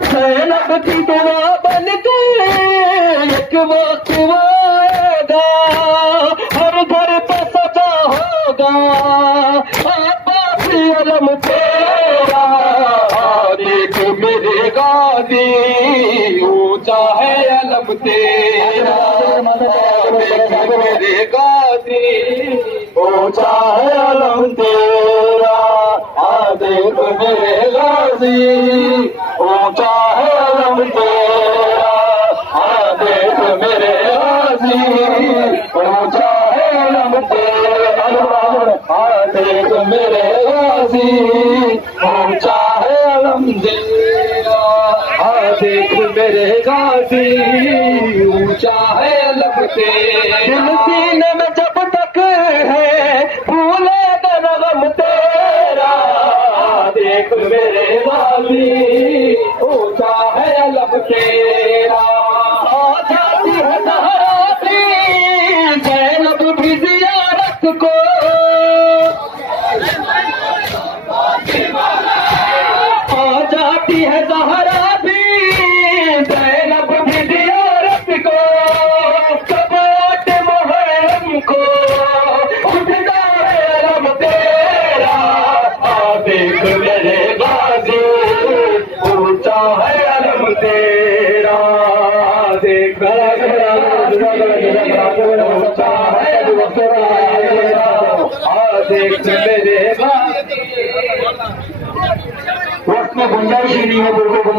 ज़ैनब की दुआ बन के एक वक्त आएगा, हर घर पे सजा होगा अब्बास अलम तेरा। देख मेरे गाजी ऊंचा है अलम तेरा, देख मेरे गाजी ऊंचा है अलम तेरा। देख मेरे गाजी ऊंचा है अलम तेरा, देख मेरे गाजी ऊंचा है अलम तेरा। देख मेरे गाजी ऊंचा है अलम तेरा, देख मेरे गाजी ऊंचा है अलम तेरा। दिल सीने में जब तक है भूलेगा न गम तेरा, देख मेरे गाजी ऊंचा है अलम तेरा। आ जाती है ज़हरा भी ज़ैनब भी ज़ियारत को, आ जाती है ज़हरा भी ज़ैनब भी ज़ियारत को। सब आठ मुहर्रम को उठता है अलम तेरा, देख मेरे गाजी ऊंचा है अलम तेरा। देख मेरा ऊंचा है अलम तेरा, देख मेरे गाजी। वक्त में गुंजाइश ही नहीं है बिल्कुल।